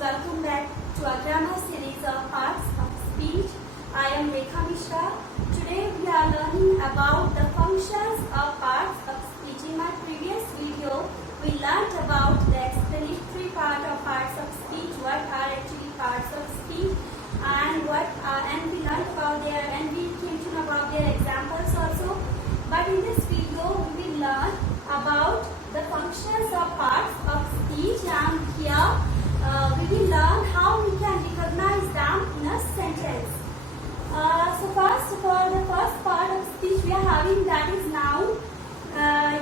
welcome back to our grammar series of parts of speech. I am Rekha Mishra. Today we are learning about the functions of parts of speech. In my previous video, we learnt about the explanatory part of parts of speech, what are actually parts of speech, and we learnt about their, and we came to know about their examples also. But in this video, we will learn about the functions of parts of speech, and here we will learn how we can recognize them in a sentence. So first of all, the first part of speech we are having, that is noun.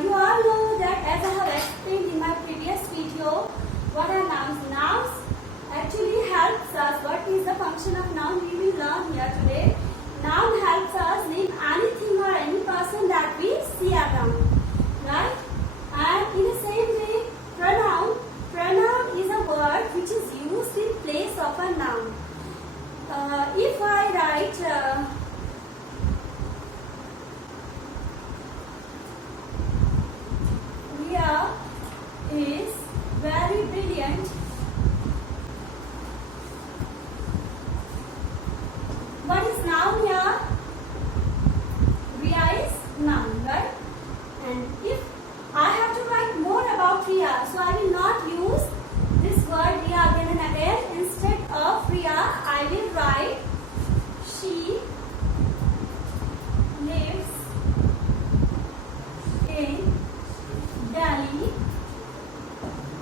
You all know that, as I have explained in my previous video, what are nouns? Nouns actually helps us. What is the function of noun? We will learn here today. Noun helps us name anything or any person that we see around, right? And in the same way, pronoun is a word which is used in place of a noun. If I write Riya is very brilliant, what is noun here? Riya is noun, right? And if I have to write more about Riya, so I will not use this word Riya again and again. Instead of Riya, I will write she lives in Delhi.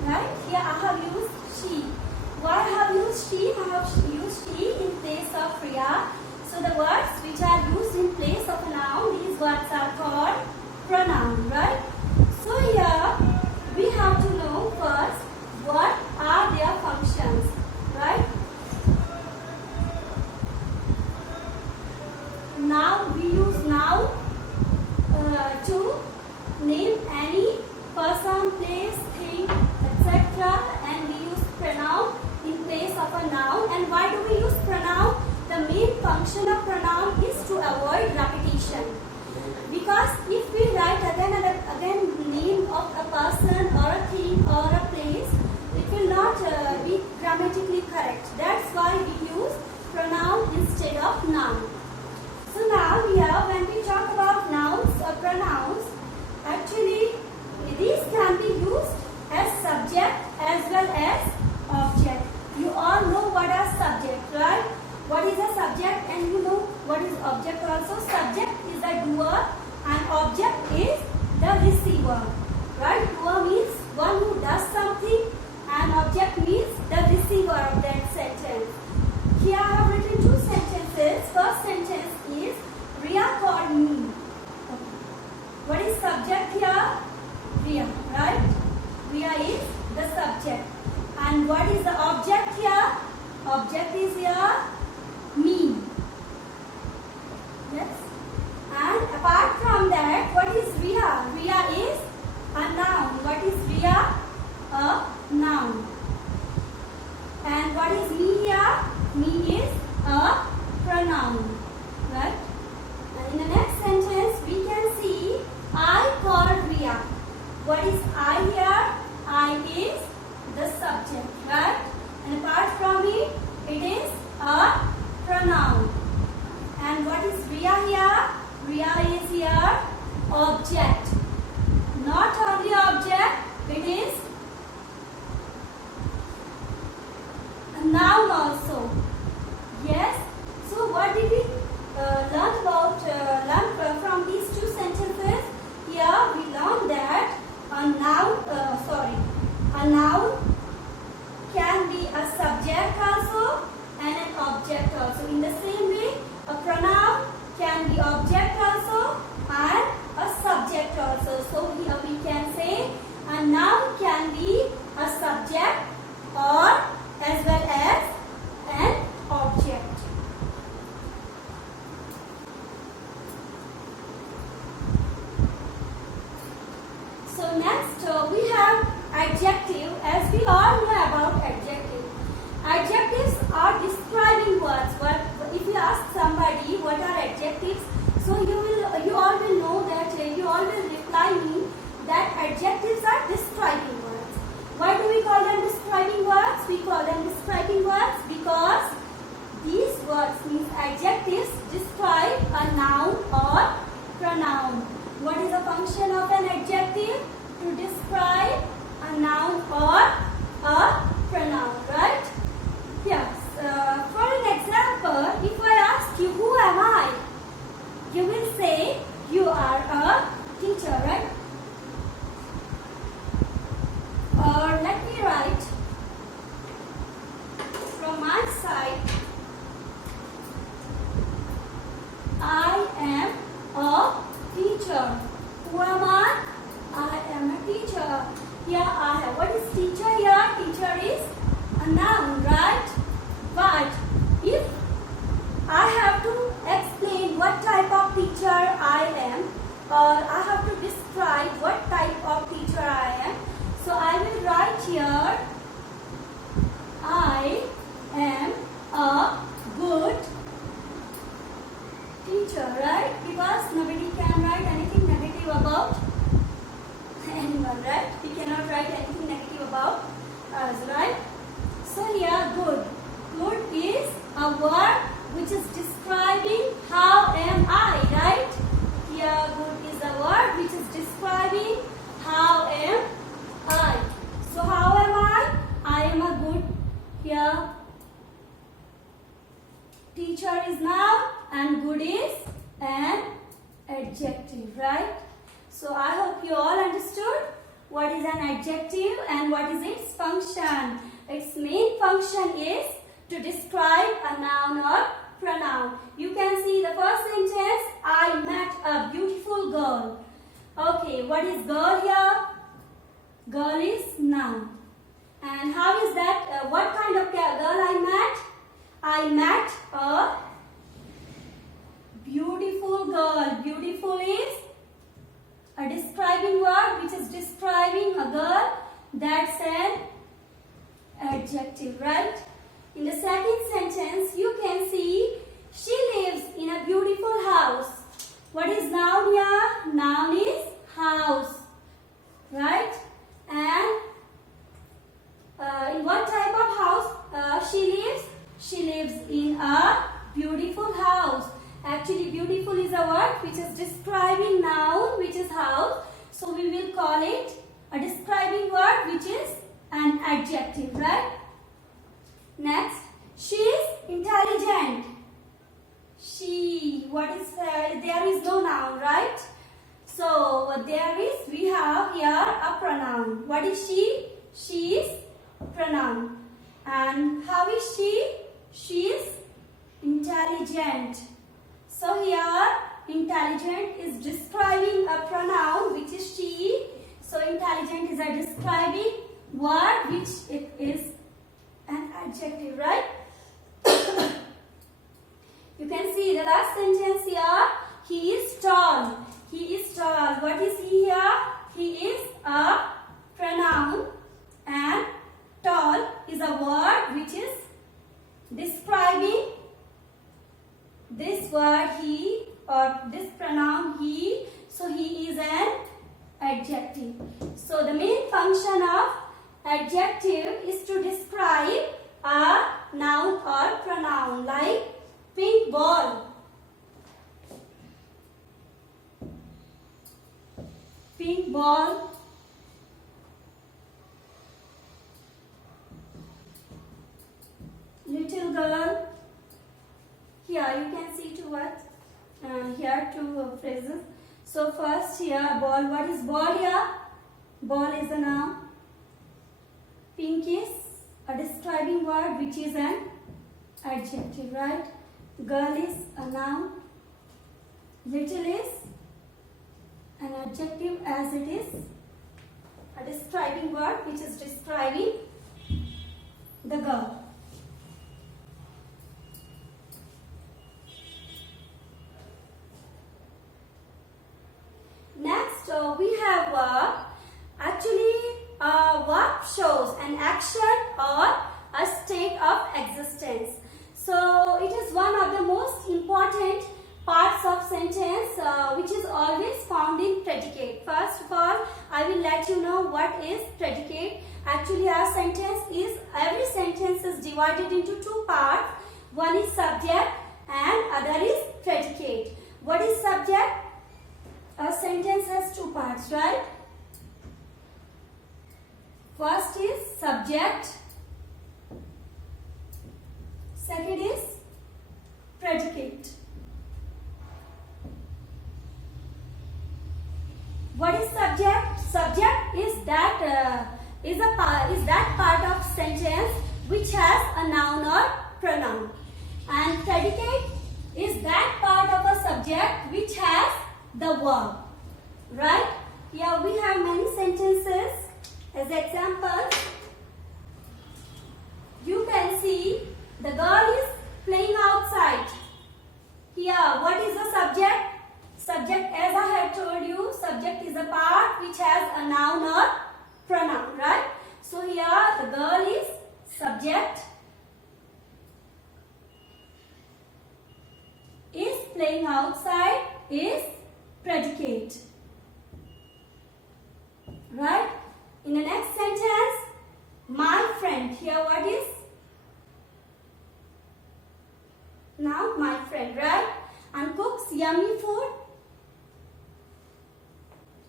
Right? Here I have used she. Why I have used she? I have used she in place of Riya. So the words which are used in place of a noun, these words are called pronoun, right? So here we have to know first what are their functions, right? Now we use noun to name any person, place, thing, etc. And we use pronoun in place of a noun. And why do we use pronoun? The main function of pronoun is to avoid repetition. Because if we write again and again name of a person or a thing or a place, it will not be grammatically correct. That's why we use pronoun instead of noun. So now here, when we talk about nouns or pronouns, actually these can be used as subject as well as object. You all know what are subject, right? What is a subject, and you know what is object also. Subject is the doer and object is the receiver, right? Doer means one who does something and object means the receiver of that sentence. Here I have written two sentences. First sentence is Riya called me. What is subject here? Riya, right? Riya is the subject. And what is the object here? Object is here me. Yes. And apart from that, what is Riya? Riya is a noun. What is Riya? A noun. And what is me here? Me is a pronoun. Right? And in the next sentence, we can see I called Riya. What is I here? I is the subject. Right? And apart from it, it is a pronoun. And what is Riya here? Riya is here object. Not only object, it is a noun also. Yes. So what did we learn from these two sentences? Here we learned that a noun can be a subject also and an object also. In the same way, a pronoun can be object also and a subject also. So here we can say a noun can be a subject or as well as an object. words means adjectives describe a noun or pronoun. What is the function of an adjective? To describe a noun or a pronoun, right? Yes. For an example, if I ask you, who am I? You will say, you are a teacher, right? Or let me write from my side, I am a teacher. Who am I? I am a teacher. Here I have. What is teacher here? Teacher is a noun, right? But if I have to explain what type of teacher I am, or I have to describe what type of teacher I am, so I will write here, I am a good teacher, right? Because nobody can write anything negative about anyone, right? We cannot write anything negative about us, right? So here, good. Good is a word which is describing how am I, right? Here, good is a word which is describing how am I. So how am I? I am a good. Here, teacher is noun and good is an adjective, right? So I hope you all understood what is an adjective and what is its function. Its main function is to describe a noun or pronoun. You can see the first sentence, I met a beautiful girl. Okay, what is girl here? Girl is noun. And how is that? What kind of girl I met? I met a beautiful girl. Beautiful is a describing word which is describing a girl. That's an adjective, right? In the second sentence, you can see she lives in a beautiful house. What is noun here? Noun is house, right? And in what type of house she lives? She lives in a beautiful house. Actually, beautiful is a word which is describing noun, which is house. So we will call it a describing word which is an adjective, right? Next, she is intelligent. She, what is there is no noun, right? So we have here a pronoun. What is she? She is pronoun. And how is she? She is intelligent. So here, intelligent is describing a pronoun which is she. So intelligent is a describing word which it is an adjective, right? You can see the last sentence here. He is tall. He is tall. What is he here? He is a pronoun and tall is a word which is describing this word he or this pronoun he. So he is an adjective. So the main function of adjective is to describe a noun or pronoun, like pink ball. Pink ball. Little girl. Here you can see two words. Here two phrases. So first here ball. What is ball here? Ball is a noun. Pink is a describing word which is an adjective, right? Girl is a noun. Little is an adjective as it is a describing word which is describing the girl. Next, we have actually verb shows an action or a state of existence. So it is one of the most important parts of sentence which is always found in predicate. First of all, I will let you know what is predicate. Actually, our sentence is, every sentence is divided into two parts. One is subject and other is predicate. What is subject? A sentence has two parts, right? First is subject. Second is predicate. What is subject? Subject is that part of sentence which has a noun or pronoun, and predicate is that part of a subject which has the verb. Right? Here we have many sentences as examples. You can see the girl is playing outside. Here, what is the subject? Subject, as I have told you, subject is a part which has a noun or pronoun, right? So here the girl is subject, is playing outside is predicate, right? In the next sentence, my friend, here what is? Now my friend, right? And cooks yummy food.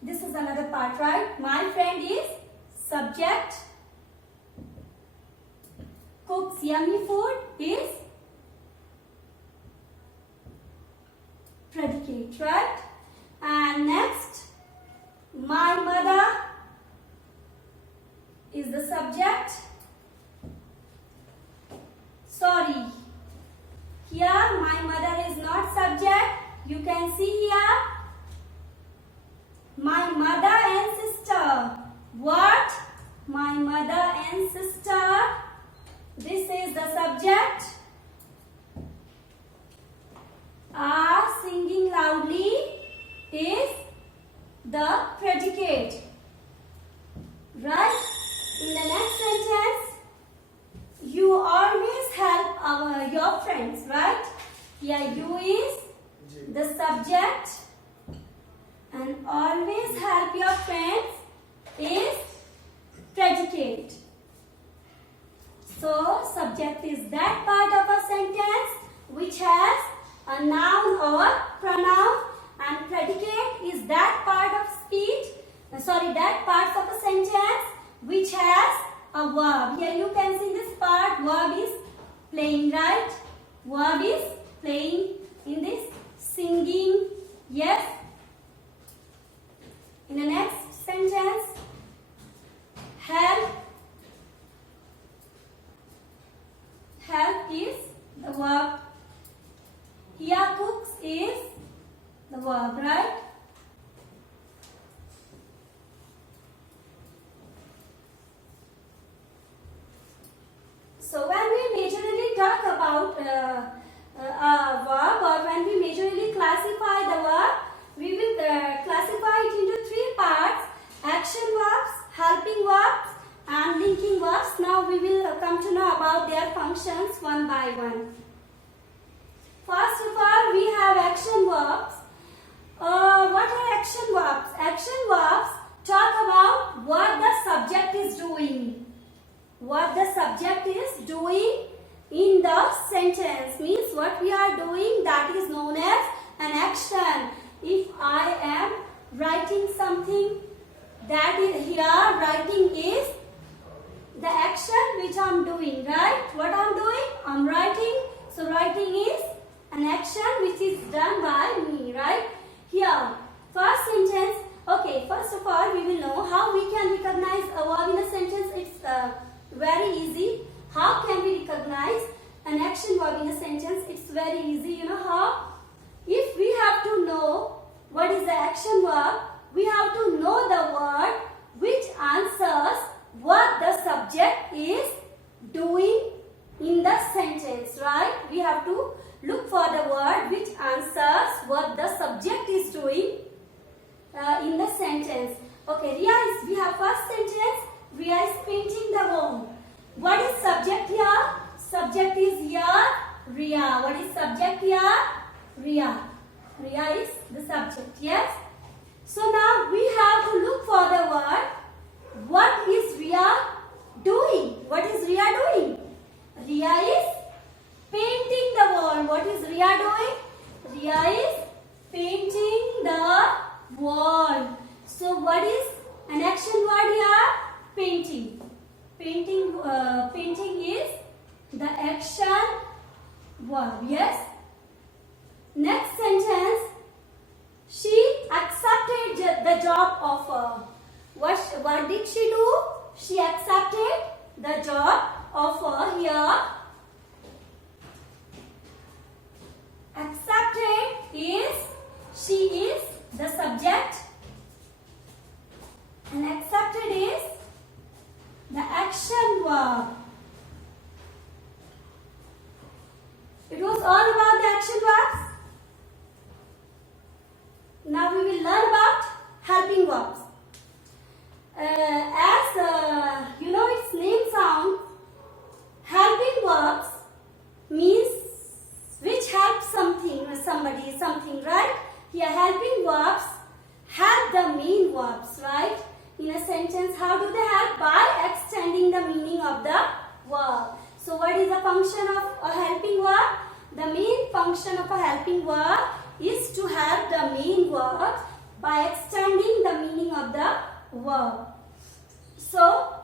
This is another part, right? My friend is subject. Cooks yummy food is predicate, right? And next, my mother is the subject. Sorry. Here, my mother is not subject. You can see here, my mother and sister. What? My mother and sister. This is the subject. Are singing loudly is the predicate. Right? In the next sentence, you always help your friends, right? Here you is the subject and always help your friends is predicate. So subject is that part of a sentence which has a noun or pronoun, and predicate is that part of that part of a sentence which has a verb. Here you can see this part, verb is playing, right? Verb is playing in this singing, yes. In the next sentence, help. Help is the verb. Here cooks is the verb, right? So when we majorly talk about a verb, or when we majorly classify the verb, we will classify it into three parts: action verbs, helping verbs, and linking verbs. Now we will come to know about their functions one by one. First of all, we have action verbs. What are action verbs? Action verbs talk about what the subject is doing. What the subject is doing in the sentence means what we are doing, that is known as an action. If I am writing something, that is here writing is the action which I am doing, right? What I am doing? I am writing. So writing is an action which is done by me, right? Here, first sentence. Okay, first of all, we will know how we can recognize a verb in a sentence. It's very easy. How can we recognize an action verb in a sentence? It's very easy. You know how? If we have to know what is the action verb, we have to know the word which answers what the subject is doing in the sentence, right? We have to look for the word which answers what the subject is doing in the sentence. Okay, we have first sentence, Ria is painting the room. What is subject here? Subject is here, Ria. What is subject here? Ria. Ria is the subject, yes? So now we have to look for the word. What is Ria doing? What is Ria doing? Ria is painting painting is the action verb. Yes. Next sentence. She accepted the job offer. What did she do? She accepted the job offer here. Accepted is, she is the subject, and accepted is the action verb. It was all about the action verbs. Now we will learn about helping verbs. As you know its name sound, helping verbs means which help somebody, something, right? Here helping verbs help the main verbs, right? In a sentence, how do they help? By extending the meaning of the verb. So what is the function of a helping verb? The main function of a helping verb is to help the main verb by extending the meaning of the verb. So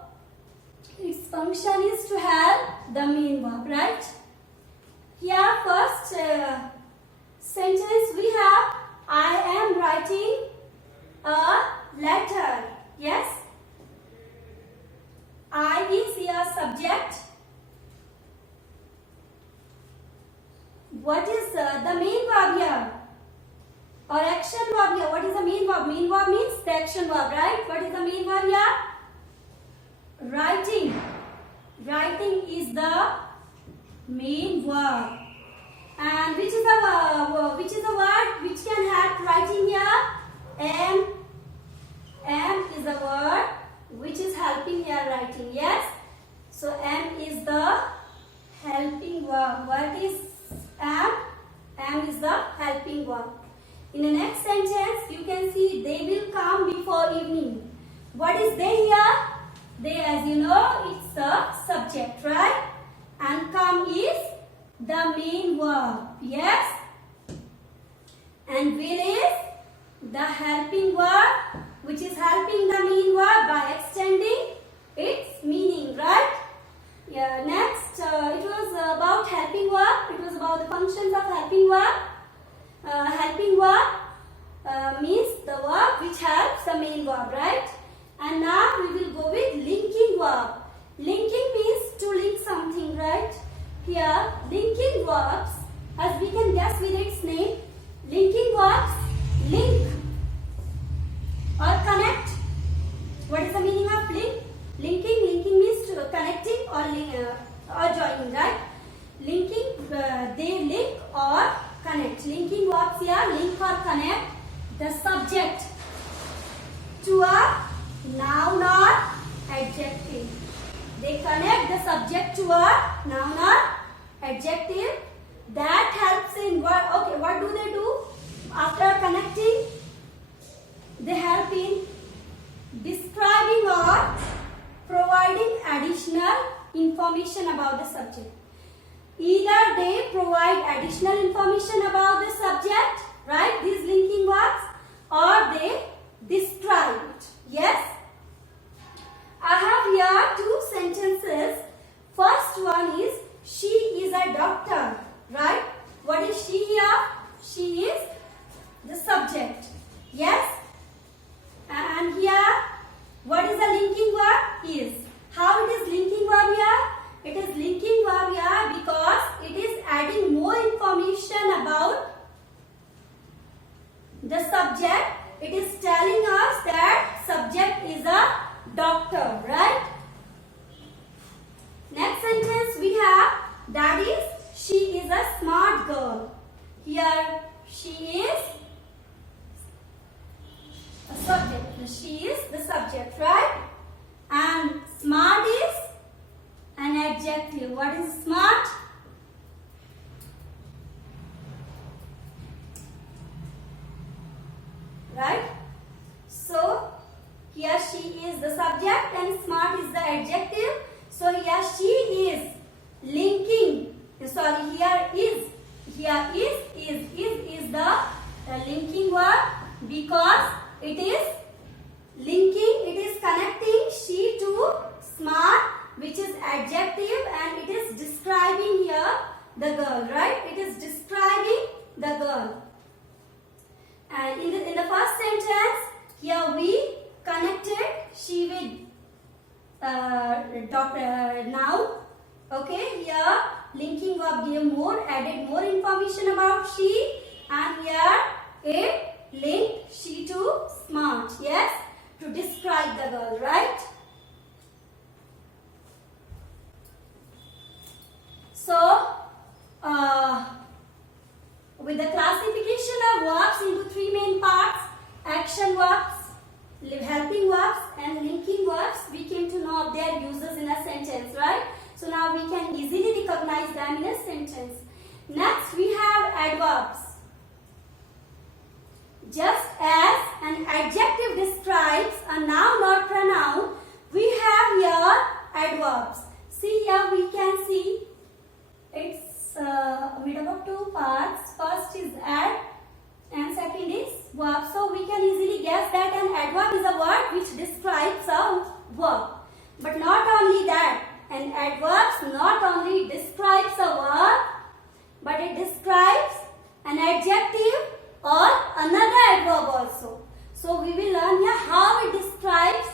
its function is to help the main verb, right? Here first sentence we have, I am writing a letter. Yes. I is your subject. What is the main verb here? Or action verb here? What is the main verb? Main verb means the action verb, right? What is the main verb here? Writing. Writing is the main verb. And which is the word which can help writing here? Am. Am is the word which is helping here writing. Yes. So am is the helping verb. What is am? Am is the helping verb. In the next sentence, you can see they will come before evening. What is they here? They, as you know, it's a subject, right? And come is the main verb. Yes. And will is the helping verb, which is helping the main verb by extending its meaning, right? Yeah. Next, it was about helping verb. It was about the functions of helping verb. Helping verb means the verb which helps the main verb, right? And now we will go with linking verb. Linking means to link something, right? Here, linking verbs, as we can guess with its name, linking verbs link or connect. What is the meaning of link? Linking means to connecting or joining, right? Linking, they link or connect. Linking verbs here link or connect the subject to a noun or adjective. They connect the subject to a noun or adjective. That helps in what? Okay, what do they do? After connecting, they help in describing or providing additional information about the subject. Either they provide additional information about the subject, right? These linking verbs, or they describe it. Yes. I have here two sentences. First one is, she is a doctor, right? What is she here? She is the subject. Yes. And here, what is the linking verb? Is. How it is linking verb here? It is linking verb here because it is adding more information about the subject. It is telling us that subject is a doctor, right? Next sentence we have, that is, she is a smart girl. Here she is a subject. She is the subject, right? And smart is an adjective. What is smart? Right? So here she is the subject and smart is the adjective. So here she is linking. Sorry, here is the linking verb because it is linking, it is connecting she to smart, which is adjective. the girl, right? It is describing the girl. And in the first sentence, here we connected she with noun. Okay, here linking verb gave more, added more information about she, and here it linked she to smart. Yes, to describe the girl, right? So, with the classification of verbs into three main parts, action verbs, helping verbs and linking verbs, we came to know of their uses in a sentence, right? So now we can easily recognize them in a sentence. Next we have adverbs. Just as an adjective describes a noun or pronoun, we have here adverbs. See, here we can see it's made up of two parts. First is ad and second is verb. So we can easily guess that an adverb is a word which describes a verb. But not only that, an adverb not only describes a verb, but it describes an adjective or another adverb also. So we will learn here how it describes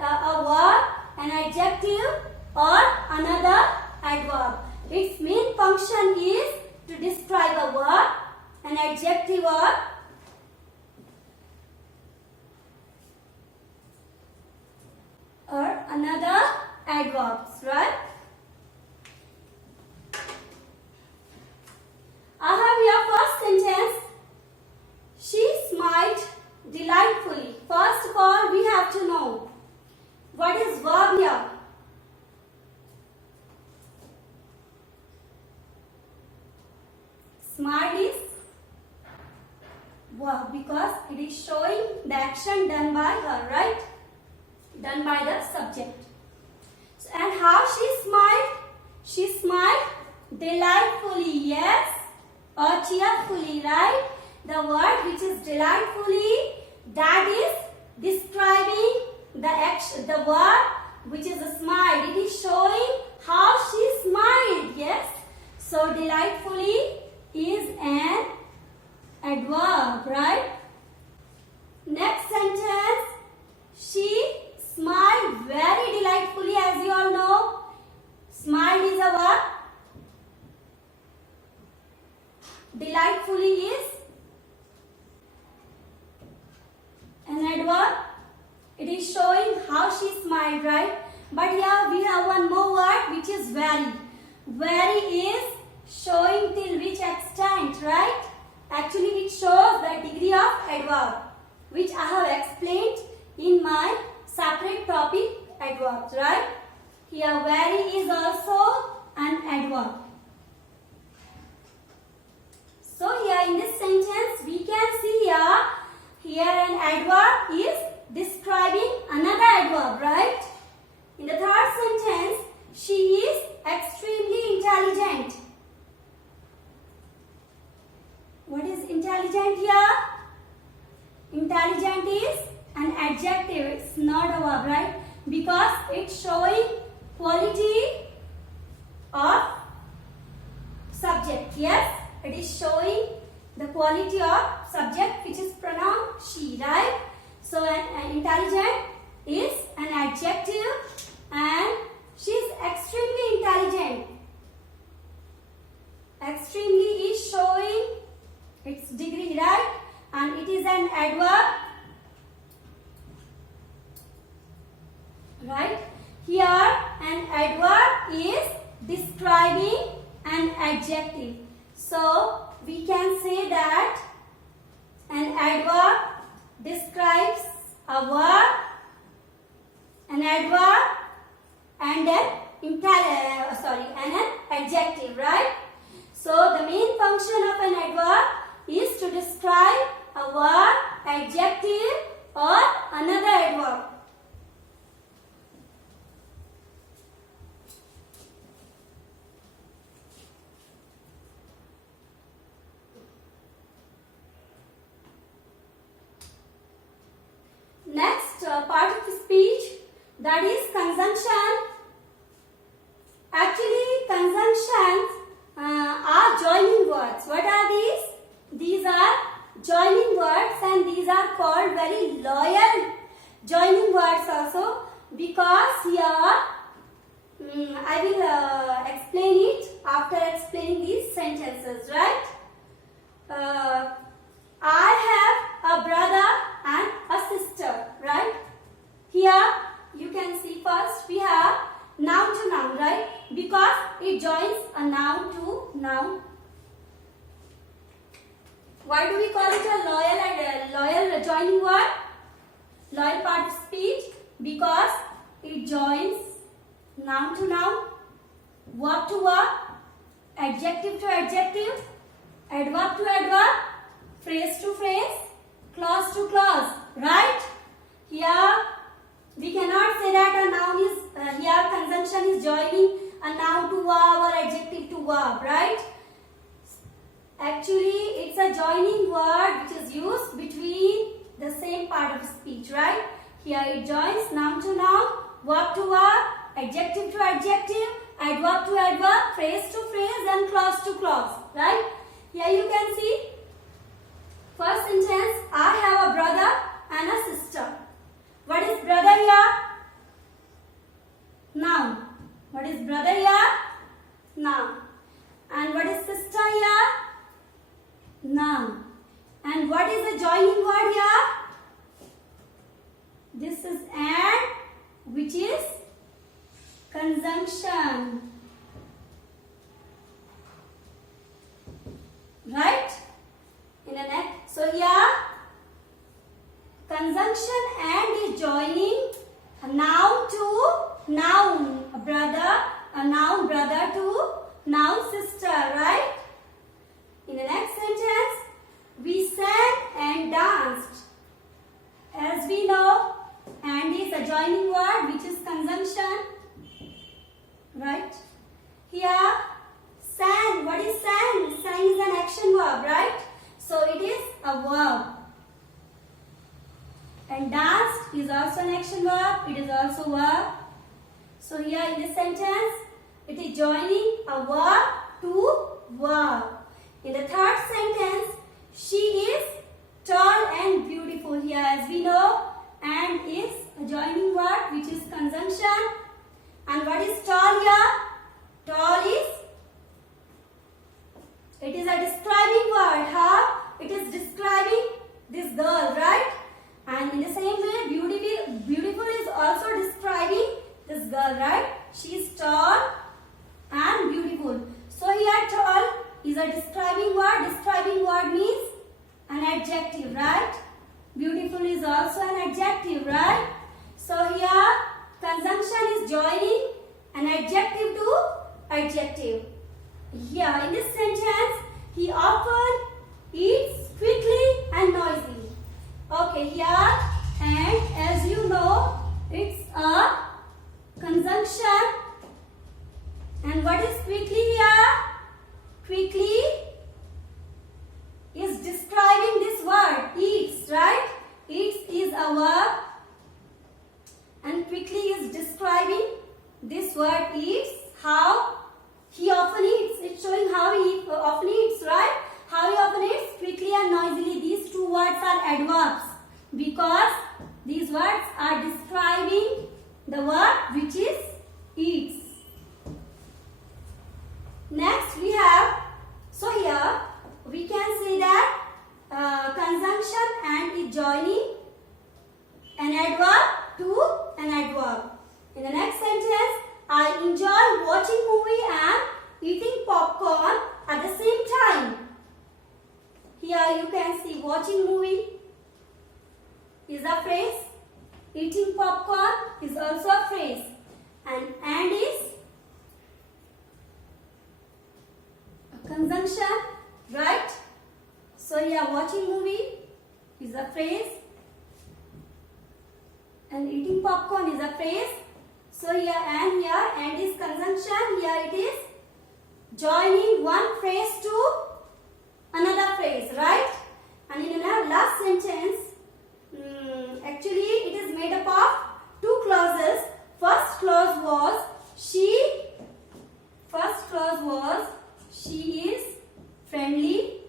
a verb, an adjective or another adverb. Its main function is to describe a verb, an adjective or another adverbs, right? I have your first sentence. She smiled delightfully. First of all, we have to know what is verb here. Smart is verb because it is showing the action done by her, right? Done by the subject. So, and how she smiled? She smiled delightfully, yes, or cheerfully, right? The word which is delightfully, that is describing the action, the word which is a smile. It is showing how she smiled, yes. So delightfully is an adverb, right? Next sentence, she smiled very delightfully, as you all know. Smiled is a verb. Delightfully is an adverb. It is showing how she smiled, right? But here we have one more word which is very. Very is showing till which extent, right? Actually it shows the degree of adverb, which I have explained in my separate topic adverbs, right? Here very is also an adverb. So here in this sentence we can see here an adverb is describing another adverb, right? In the third sentence, she is extremely intelligent. What is intelligent here? Intelligent is an adjective, it's not a verb, right? Because it's showing quality of subject, yes? It is showing the quality of subject which is pronoun she, right? So an intelligent is an adjective and she is extremely intelligent. Extremely is showing its degree, right? And it is an adverb, right? Here an adverb is describing an adjective. So we can say that an adverb describes a verb, an adverb and an adjective, right? So the main function of an adverb is to describe a verb, adjective or another adverb. Next part of the speech, that is conjunction. Actually conjunctions joining words, and these are called very loyal joining words also, because here I will explain it after explaining these sentences, right? I have a brother and a sister, right? Here you can see first we have noun to noun, right? Because it joins a noun to noun. Why do we call it a loyal joining word? Loyal part of speech, because it joins noun to noun, verb to verb, adjective to adjective, adverb to adverb, phrase to phrase, clause to clause, right? Here we cannot say that a noun is, here conjunction is joining a noun to verb or adjective to verb, right? Actually, it's a joining word which is used between the same part of speech, right? Here it joins noun to noun, verb to verb, adjective to adjective, adverb to adverb, phrase to phrase, and clause to clause, right? Here you can see first sentence, I have a brother and a sister. What is brother here? Noun. What is brother here? Noun. And what is sister here? Noun. And what is the joining word here? This is and, which is conjunction. Right? In the next. So here conjunction and is joining a noun to noun, a brother, a noun brother to noun sister, right? In the next sentence, we sang and danced. As we know, and is a joining word which is conjunction, right? Here, sang. What is sang? Sang is an action verb, right? So it is a verb. And danced is also an action verb. It is also verb. So here in this sentence, it is joining a verb to verb. In the third sentence, she is tall and beautiful. Here, as we know, and is a joining word which is conjunction. And what is tall here? Tall is, it is a describing word. How? It is describing this girl, right? And in the same way, beautiful is also describing this girl, right? She is tall and beautiful. So here tall is a describing word. Describing word means an adjective, right? Beautiful is also an adjective, right? So here conjunction is joining an adjective to adjective. Here in this sentence, he often eats quickly and noisily. Okay, here, and as you know, it's a conjunction. And what is quickly here? Quickly is describing this word, eats, right? Eats is a verb. And quickly is describing this word eats. How? He often eats. It's showing how he often eats, right? How he often eats? Quickly and noisily. These two words are adverbs because these words are describing the verb which is eats. Next we have, so here we can say that conjunction and is joining an adverb to an adverb. In the next sentence, I enjoy watching movie and eating popcorn at the same time. Here you can see watching movie is a phrase. Eating popcorn is also a phrase. And is a conjunction, right? So here watching movie is a phrase. And eating popcorn is a phrase. So here and is conjunction. Here it is joining one phrase to another phrase, right? And in our last sentence, actually it is made up of two clauses. First clause was she. First clause was she is friendly.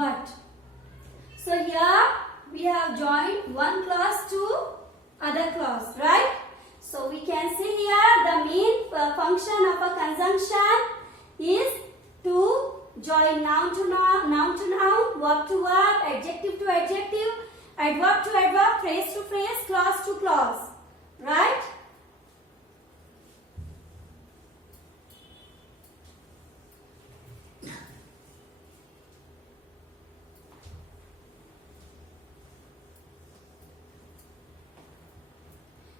but. So here we have joined one clause to other clause, right? So we can see here the main function of a conjunction is to join noun to noun, verb to verb, adjective to adjective, adverb to adverb, phrase to phrase, clause to clause, right?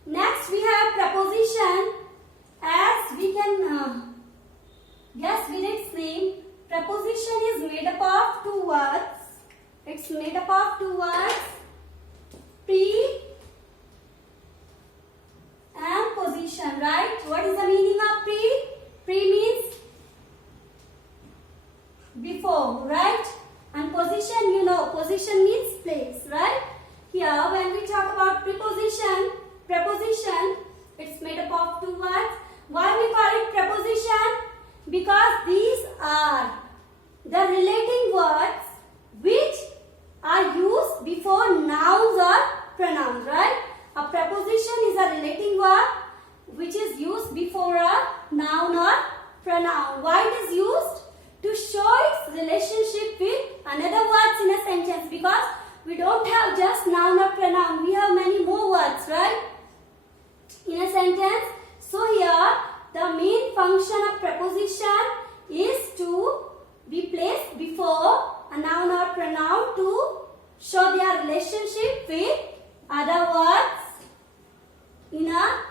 Next we have preposition. As we can guess with its name, preposition is made up of two words. It's made up of two words, pre and position, right? What is the meaning of pre? Pre means before, right? And position, you know, position means place, right? Here when we talk about preposition, it's made up of two words. Why we call it preposition? Because these are the relating words which are used before nouns or pronouns, right? A preposition is a relating word which is used before a noun or pronoun. Why it is used? To show its relationship with another words in a sentence, because we don't have just noun or pronoun. We have many more words, right? In a sentence. So here the main function of preposition is to be placed before a noun or pronoun to show their relationship with other words in a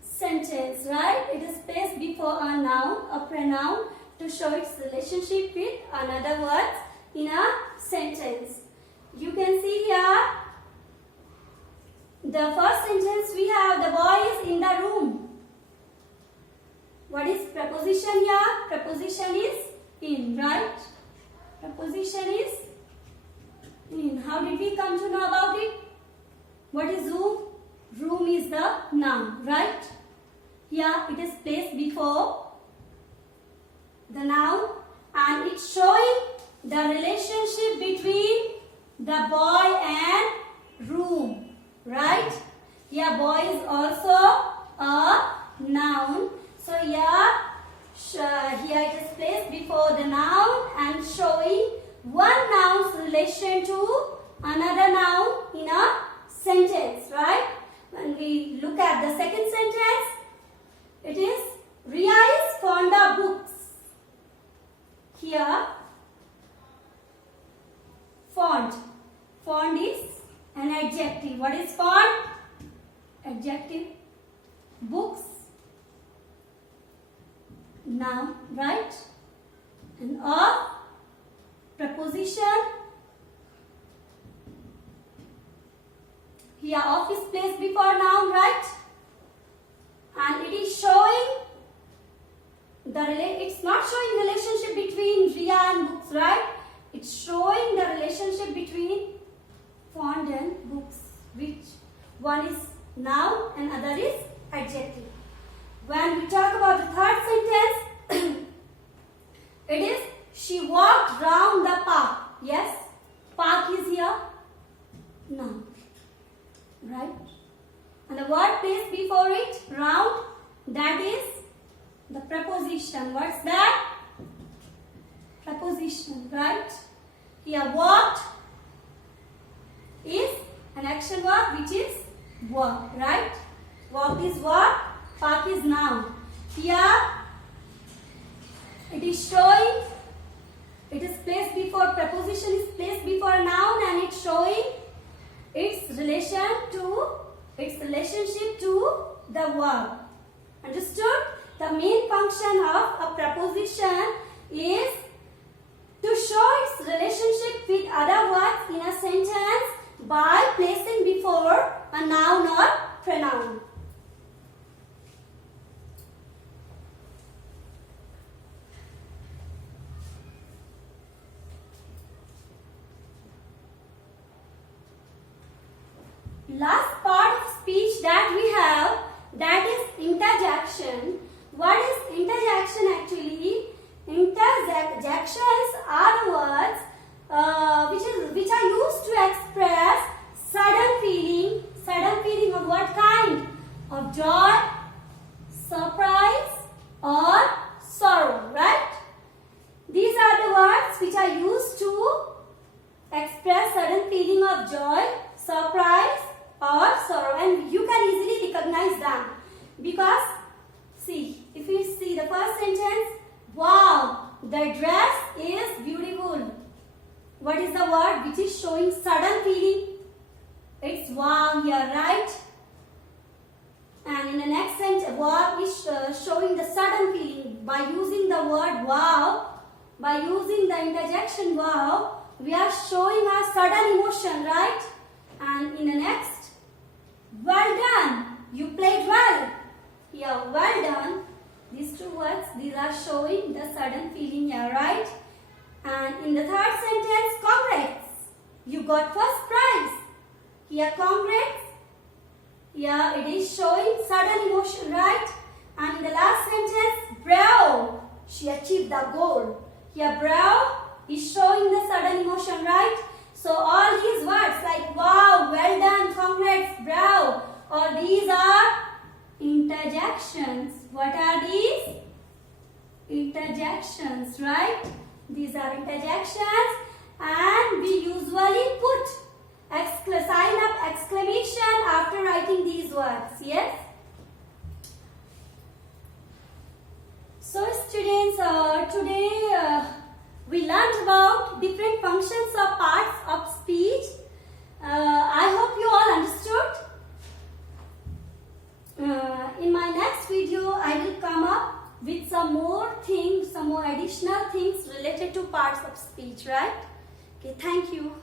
sentence, right? It is placed before a noun or pronoun to show its relationship with another words in a sentence. You can see here the first sentence we have, the boy is in the room. What is preposition here? Preposition is in, right? Preposition is in. How did we come to know about it? What is room? Room is the noun, right? Here it is placed before the noun and it's showing the relationship between the boy and room, right? Here boy is also a noun. So here it is placed before the noun and showing one noun's relation to another noun in a sentence, right? When we look at the second sentence, it is Riya is fond of books. Here fond. Fond is an adjective. What is fond? Adjective. Books, noun, right? And a preposition. Here of is placed before noun, right? And it is showing it's not showing relationship between Riya and books, right? It's showing the relationship between fond and books, which one is noun and other is adjective. When we talk about the third sentence, it is she walked round the park. Yes, park is here, noun, right? And the word placed before it, round, that is the preposition. What's that? Preposition, right? Here walked is an action verb which is verb, right? Walked is verb, park is noun. Here it is showing, it is placed before, preposition is placed before a noun and it's showing its relationship to the verb. Understood? The main function of a preposition is to show its relationship with other words in a sentence by placing before a noun or pronoun. Last part of speech that we have, that is interjection. What is interjection actually? Interjections are the words which are used to express sudden feeling of joy, surprise or sorrow, and you can easily recognize them because see, if you see the first sentence, wow, the dress is beautiful. What is the word which is showing sudden feeling? It's wow here, right? And in the next sentence, wow is showing the sudden feeling. By using the word wow, by using the interjection wow, we are showing our sudden emotion, right? And in the next, well done, you played well. Here, well done. These two words, these are showing the sudden feeling here, right? And in the third sentence, congrats, you got first prize. Here, congrats. Here, it is showing sudden emotion, right? And in the last sentence, bravo, she achieved the goal. Here, bravo is showing the sudden emotion, right? So, all these words like wow, well done, congrats, bravo, all these are interjections. What are these? Interjections, right? These are interjections, and we usually put sign of exclamation after writing these words. Yes? So students, today we learned about different functions or parts of speech. I hope you all understood. In my next video, I will come up with some more things, some more additional things related to parts of speech, right? Okay, thank you.